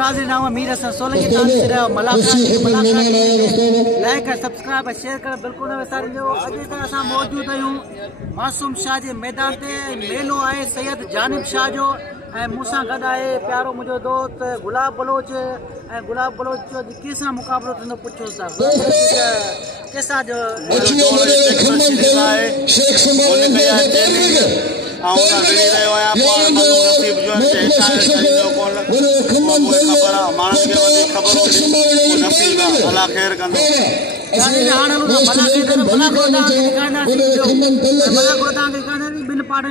नाज़रीन आऊं मीर हसन सोलंकी ताज़ीर मलाक़ात लाइक कर सब्सक्राइब और शेयर कर बिल्कुल न विसारिजो। अॼु त असां मौजूद आहियूं मासूम शाह जे मैदान ते। मेलो आहे सैयद जानिब शाह जो ऐं मूंसां गॾु आहे प्यारो मुंहिंजो दोस्त गुलाब बलोच। ऐं गुलाब बलोच जो कंहिंसां मुक़ाबिलो थींदो पुछो था कंहिंसां जो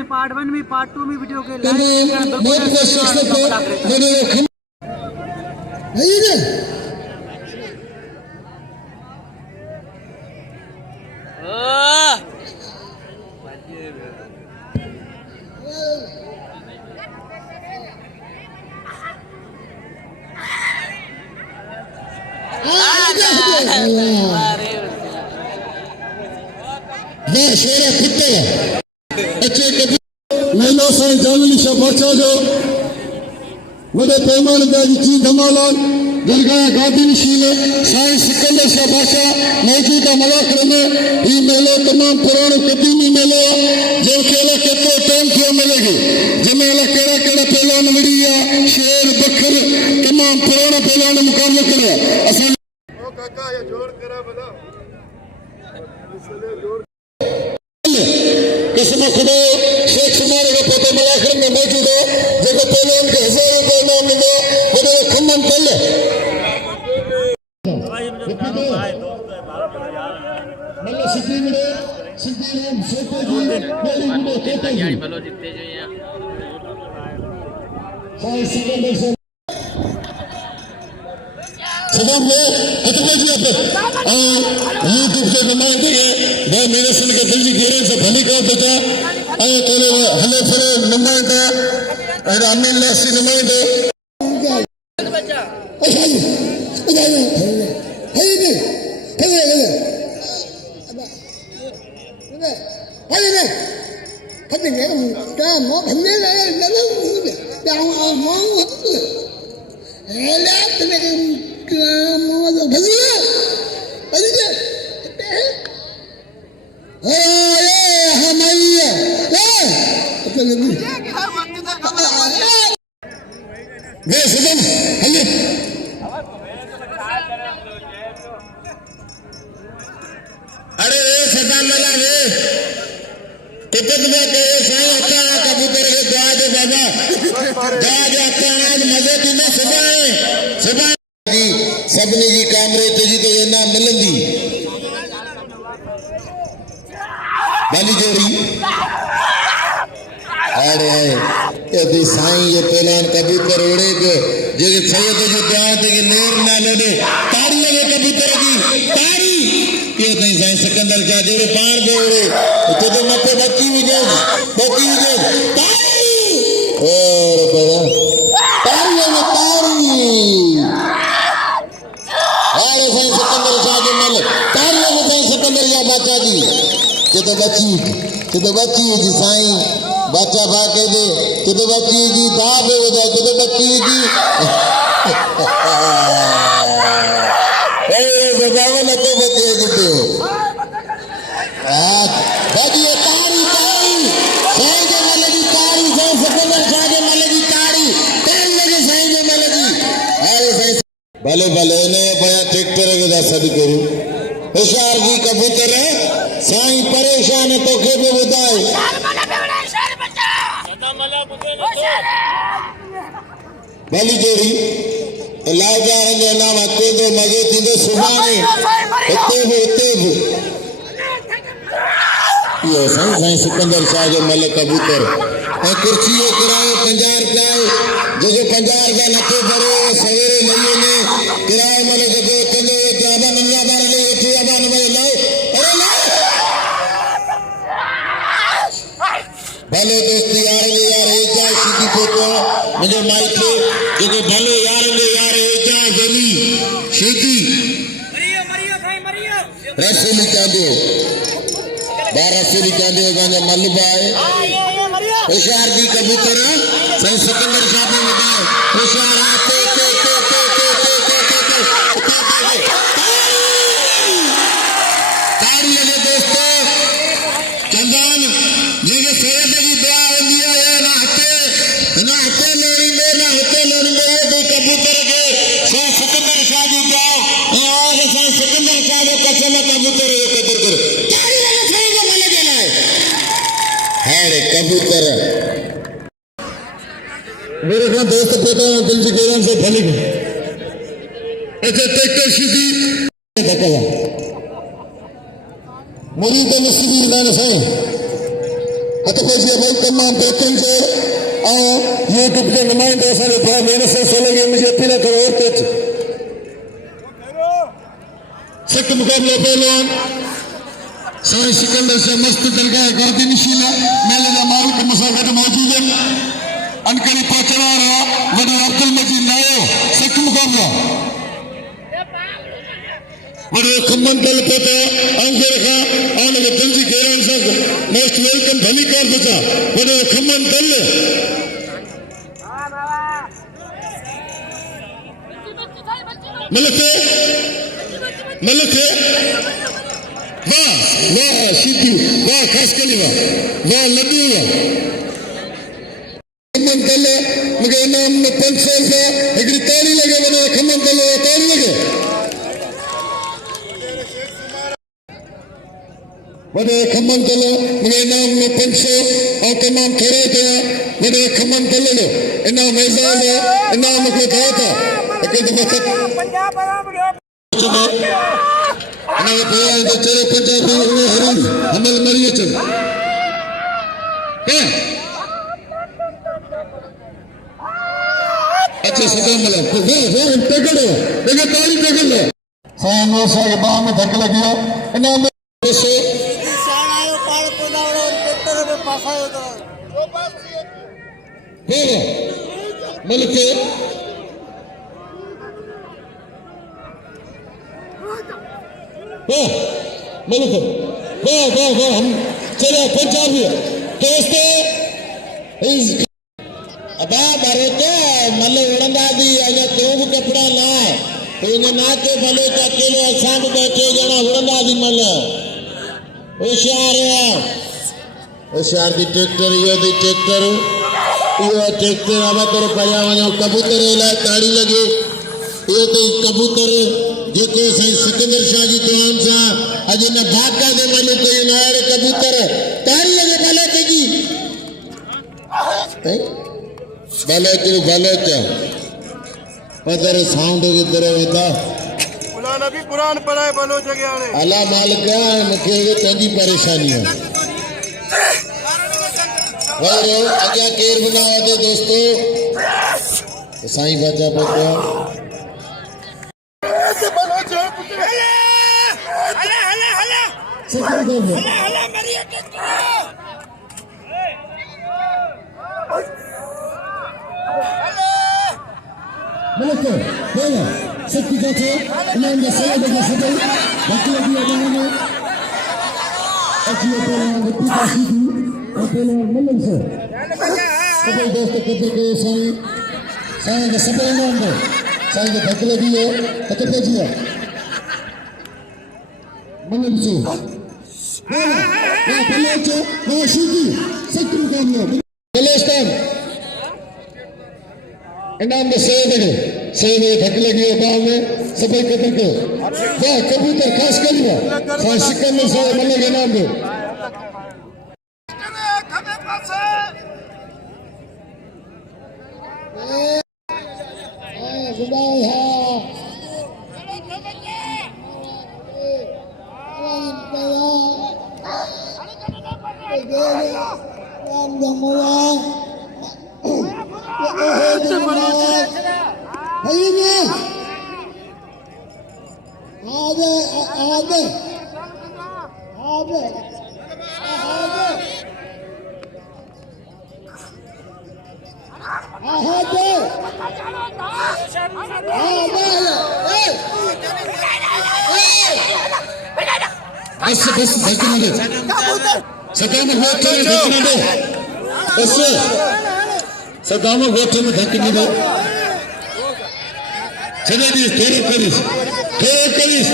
पार्ट 1 में पार्ट 2 में वीडियो के मेलो साईं जामिल शाह बादशाह जो वॾे पैमाने ते अॼु जी धमालाल दरगाह गादी नशीन साईं सिकंदर शाह बादशाह मौजूदा मलाखड़ में ही मेलो तमाम पुरानो क़दीमी मेलो जंहिंखे केतिरो टाइम थियो मिलेगी जंहिंमहिल कहिड़ा कहिड़ा पहलवान विड़ी आहे शेर बखर तमाम पुराना पहलवान मुक़ाबिलो करिया असां किस्म खुदो शेख सुमार जो पोते मलाखड़ में मौजूद हो जेको पहलवान के 1000 रुपए इनाम मिलो वॾो खमन पल मल्ल सिटी में सिटी में सोते जी मेरी गुडो केते जी भलो जिते जो या साईं सिकंदर से सलाम हो कितने जी आप यूट्यूब के नुमाइंदे भाई मेरे सन के दिल जी घेरे से भली का बेटा आए तेरे हले फिरे नुमाइंदा अरे अमीन लासी नुमाइंदे बच्चा अच्छा जी है नहीं है खत्म है क्या मो भन्ने लगे डाउन मो हेला तने मो भजिया भजिया अरे सदा मला वे टिकट में कहे साईं अच्छा कबूतर के दुआ दे बाबा दुआ दे अच्छा आज मजे की न सुबह जी सबने जी कामरे ते जी तो इनाम मिलंदी बाली जोड़ी अरे ये साईं ये पहलवान कबूतर उड़े के जे सैयद जो दुआ ते के लेर ना ले ताड़ी लगे कबूतर की ताड़ी ये नहीं साईं सिकंदर जा जोरे पार दे उड़े तो मथे बची हुजे ताड़ी और बड़ा ताड़ी में ताड़ी अरे साईं सिकंदर जा जो मल ताड़ी में साईं सिकंदर जा बाचा जी के तो बची जी साईं बाचा भागे दे के तो बची जी दाबे वदा के तो बची जी ए बाबा न तो बचे जी तो बाजी ताड़ी साईं जे मल जी ताड़ी साईं सिकंदर शाह जे मल जी ताड़ी तेल लगे साईं जे मल जी अरे साईं भले भले ने भया ट्रैक्टर के दा सद करू होशियार जी कबूतर साईं परेशान तो के भी बुधाए भली जोड़ी लाल जान जो नाम अके दो मजे थींदो सुभाणे हिते भी यो साईं सिकंदर शाह जो मल कबूतर ऐं कुर्सी जो किरायो 50 रुपया जो 50 रुपया नथे भरे सवेरे लई ने किरायो मल जो कंदो जाबा नंगा बार ले वेठी जाबा न लो अरे लो भले दोस्ती यार ए जा सीधी फोटो मुझे माइक जो भले यार ए जा गली सीधी रसूली चांदो 12 रसूली चांदो गाने मलबा है होशियार जी कबूतर साईं सिकंदर शाह ने बताया होशियार आते ताड़ी लगे दोस्तों चंदन जेके सैयद की दुआ होंदी है ना हते लोरिंदे तो कबूतर के सो सिकंदर शाह जी दुआ और सो सिकंदर शाह जो कचल कबूतर जो कदर करो ताड़ी लगे सही को माने देना है रे कबूतर मेरे का दोस्त पोता दिल जी गेरन से भली गई अच्छा ट्रैक्टर सीधी धक्का मेरी तो नसीबी मैंने सही अत पहुंचे भाई तमाम बेहतरीन से आओ यूट्यूब के नुमाइंदे सारे बड़ा मेहनत से लगे मुझे अपील करो और कुछ सख्त मुकाबला पहलवान साईं सिकंदर से मस्त दरगाह गादी नशीला मेले का मारूफ मुसाफिर मौजूद है अनकरी पहुंचवा रहा वडा अब्दुल मजीद नायो सख्त मुकाबला वडा खम्मन दल पोता अंगर खा आने के दिल जी गेरान साहब मोस्ट वेलकम भली कार बचा वडा खम्मन दल मलक वाह वाह सीधी वाह खास कली वाह लड्डू वाह खम्मन दल मगे नाम में 500 से एकड़ी ताली लगे वडा खम्मन दल ताली लगे वडे खम्मन दल मगे नाम में 500 और तमाम थोड़े थे वडे खम्मन दल लो इना मेज़ान इना मुझे था कि वक्त अना बोल तो चले पंजाबी वो हरन हमल मरिए चल अच्छा सदा मला वो टेकड़ो देखे ताली टेकड़ लो सामने से बाह में धक्का लगियो इना में से शानायो पाड़ पोदावड़ो पेपर में पासायो तो वो पास बोलो मलके मलके वाह हम चले पंजाबी दोस्तों इस अबा बारे तो मल्ले उड़ंदा दी अगर तो भी कपड़ा ना तो इन्हें ना के भले का अकेले असांग बैठे जना उड़ंदा दी मल्ले होशियार दी ट्रैक्टर यो ट्रैक्टर अब करो पया वनो कबूतर ला ताड़ी लगे ये तो कबूतर जेको सही सिकंदर शाह जी तमाम सा अज न भागा दे मले तो ये नारे कबूतर ताड़ी लगे भले के पदर साउंड की तरह वेदा कुरान भी कुरान पढ़ाए बोलो जगह आने अल्लाह मालिक मखे तंजी परेशानी है वारो आगे केर बनावा दे दोस्तों साईं बाजा पोतो ऐसे बोलो जो हला मेरी मलके बोला सत्ती जाते इमाम दा सैयद के सदर बाकी लगी है अच्छी पहला पिता सीधी और पहला मल्लन से सभी दोस्त कदर के साईं के सदर नाम दे साईं के धक्के लगी है कते जिया मल्लन से बोला या पहले जो वो सीधी सत्ती मुकाबला बलोचिस्तान इनाम में सैयद धक्के लगी है गाँव में सभी कदर के वाह कबूतर खास करी वाह साईं सिकंदर से मल्ले के नाम दे बस धक्के न दे सदा में गोठे में धक्के न दे बस सदा में गोठे में धक्के न दे चले दी थोड़ी करी थोड़े करीस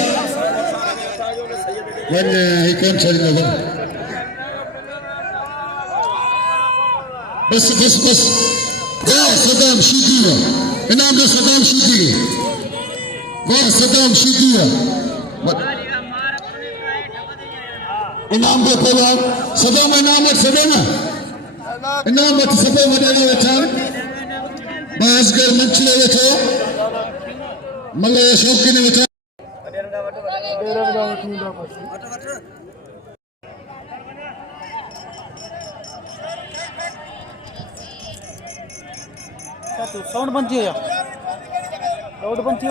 वन ही कौन छड़ी लगा बस बस बस वाह सदाम शीती है इनाम दे सदाम शीती है वाह सदाम शीती है इनाम दे पहला सदाम इनाम सदाम इनाम सदाम वडेला वेठा बासगर मंचले वेठो मल्ले शौकी ने वेठा साउंड बंद थी साउंड बंद थी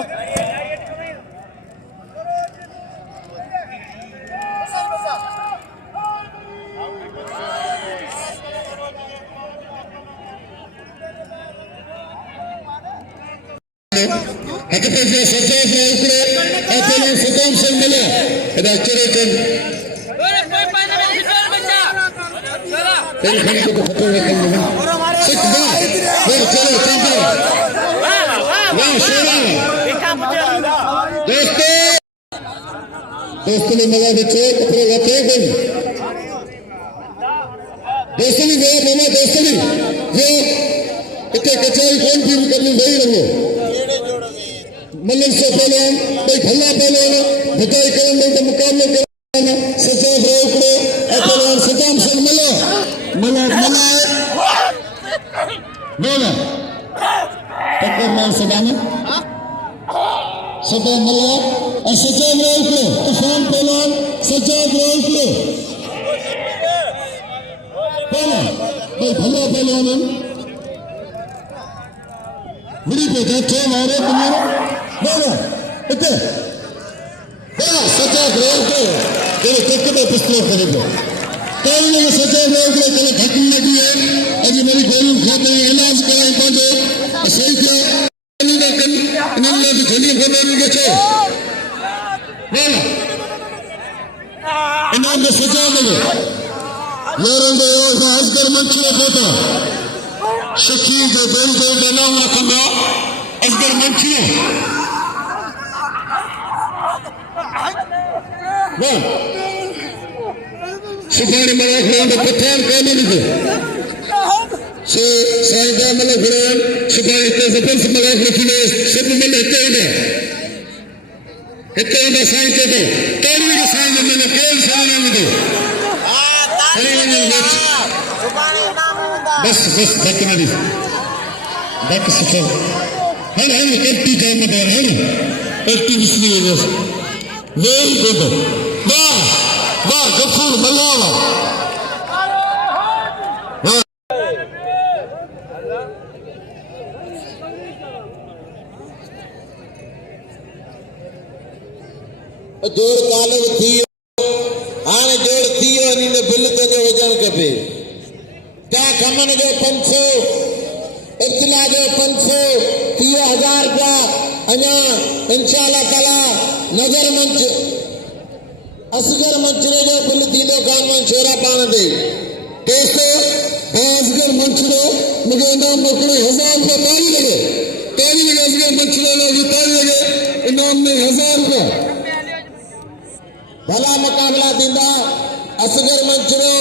हकपे सच्चाई से उकड़े अपने सदाम से मिले इधर चले चल तेरे खाने को तो खतरे में कल नहीं सिख बा फिर चलो चंपा वाह शेरा दोस्तों ने मजा बच्चे कपड़े रखे गए दोस्तों ने गया मामा दोस्तों ने जो इतने कचाई कौन भी करने नहीं रहो मल्ल से पहले कोई भला पहले बताई करने का मुकाबले करना सच्चा ब्राउ को अपने सदाम से मिला मला मला बोला टक्कर मार सदाम सदाम मला और सच्चा ब्राउ को तूफान पहले सच्चा ब्राउ को पहला कोई भला पहले बड़ी पे जाते मारे तुम्हारे बोलो इतने बोलो सच्चा ब्राउ को तेरे टक्कर में पिस्तौल करेंगे कई लोग सच्चे लोग तेरे घटने लगी है अभी मेरी गोली खाते हैं इलाज कराए पांचो सही क्या इन्होंने भी झोली खोलने नहीं गए बोलो इन्होंने सच्चा लगे लोरेंगे और असगर मंचले फोटो शक्ति जो दिल जो बना हुआ खंडा असगर मंचले बोल सुपारी मला घरान पठान काने लिखे सो साइदा मला घरान सुपारी ते जबन से मला घरने सब मला हेते इने साइते तो तेरी के साइते मैंने केल सामने में दो अरे सुपारी नाम होगा बस बस धक नहीं धक सके हर कट्टी जाम में है कट्टी इसलिए बस वेरी गुड वाह वाह गफूर मल्लावा जोड़ कालो थी हाणे जोड़ थी वञी ने बिल तो जो हुजण खपे क्या खमन जो 500 इब्तिला जो 500 30,000 रुपया अञा इंशाअल्लाह ताला नजर मंच असगर मंचरे जो बिल थींदो कानून छोरा पाण दे दोस्तों असगर मंचरो मुझे इनाम मोकिले 1000 रुपया ताली लगे असगर मंचरे ने ताली लगे इनाम में 1000 रुपया भला मुकाबला दींदा असगर मंचरो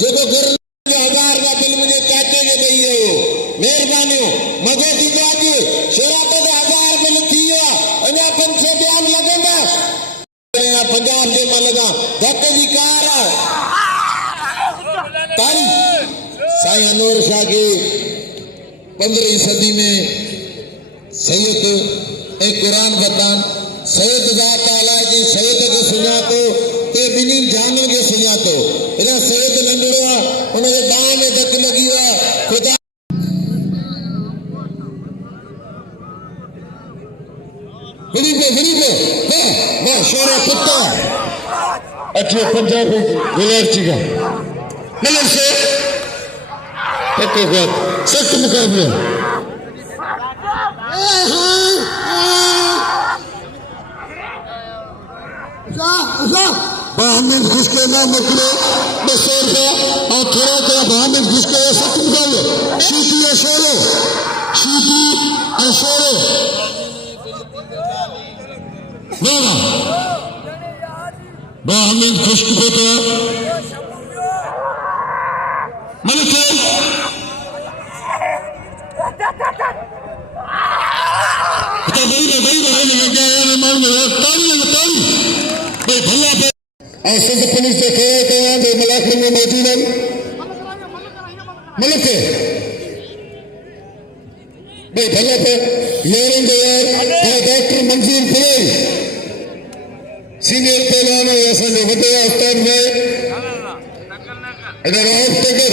जो घर 1000 रुपया बिल मुझे चाचे के दई हो मेहरबानी मजे दींदो आज छोरा तो 1000 बिल थी अञा 500 ॿिया लगंदा पंजाब जे मलगा धक जी कार तारी साईं अनवर शाह के 15वीं सदी में सैयद ए कुरान बतान सैयद जात आला जी सैयद के सुञातो ते बिनी जानन के सुञातो इना सैयद नंढड़ो उन जे दान में धक लगी हुआ खुदा गरीब वाह शोरा कुत्ता अच्छे पंजाब गुलार चिका मतलब से पक्के बात सख्त मुकाबला बहामिद घुस के ना निकले 200 रुपया और थोड़ा सा बहामिद घुस के सख्त मुकाबला शीती अशोरो बाबा बा हमीद खुश्क होता मलिक संत पुलिस के खेल कया जो मलाखन में मौजूद हैं मलिक भाई भला पे यारों के यार डॉक्टर मंजूर फिरोज सीनियर पहलवान है ऐसा जो बड़े उस्ताद में इधर आप तकर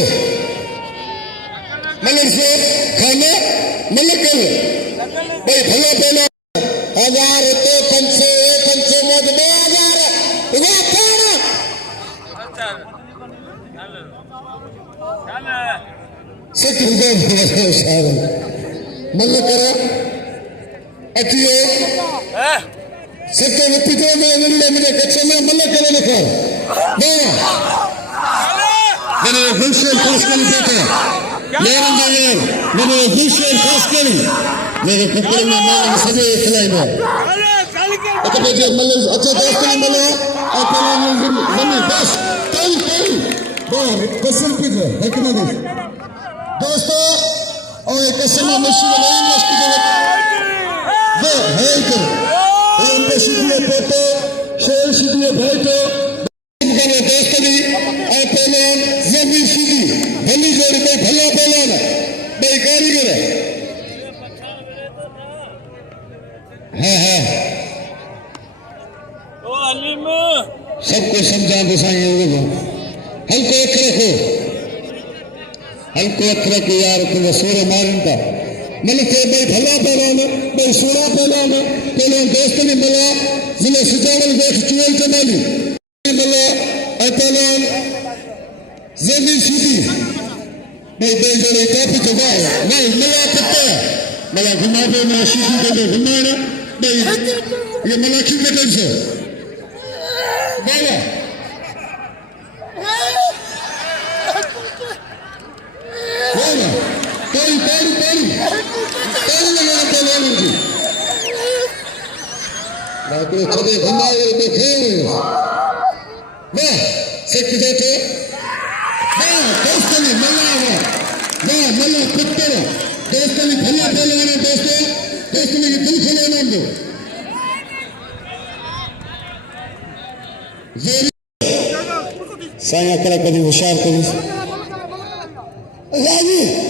मलिक से खाना मलिक भाई भला पहलवान 1000 तो 500 मोद 2000 ये कौन सिख गए सारे मल्ल करा अचियो सत्य पितो में मिले मुझे कच्चे में मल्ल करे लिखा मेरे हुसैन खासकरी बेटे मेरे हुसैन खासकरी मेरे कपड़े में मैंने सजे खिलाई में अच्छा बेटे मल्ल अच्छा दोस्त ने मल्ल अपने मम्मी बस कई बार कसम की जो है कि नहीं दोस्तों और एक समय मशीन नहीं मस्ती के वो है तो ये मशीन पोतो शेर सीधी भाई तो मेरे दोस्त ने अपने जमीन सीधी भली जोड़ी पे भला पहलवान भाई कारीगर हाँ सबको समझा बसाई हल्को एक रखो हल्को एक रखो यार तुम सूर्य मारन का मलिक भाई भला पहलवान भाई सूरा पहलवान पहलवान दोस्त ने मिला जिले सुजावल देख चुएल चमाली मिला पहलवान जमीन सीधी भाई भाई जोड़े काफी जगह है नहीं मिला कुत्ता मला घुमावे में सीधी को घुमाना भाई ये मलाखी के दिन से बाबा तारी लगाना पहलवान जी लाकड़े चले घुमाए देखे वाह सिख जाते वाह दोस्त ने मल्ला वाह मल्ला पुत्र दोस्त ने भला पहलवान दोस्त ने दिल खिलाना दो साया कला कभी होशियार कभी राजी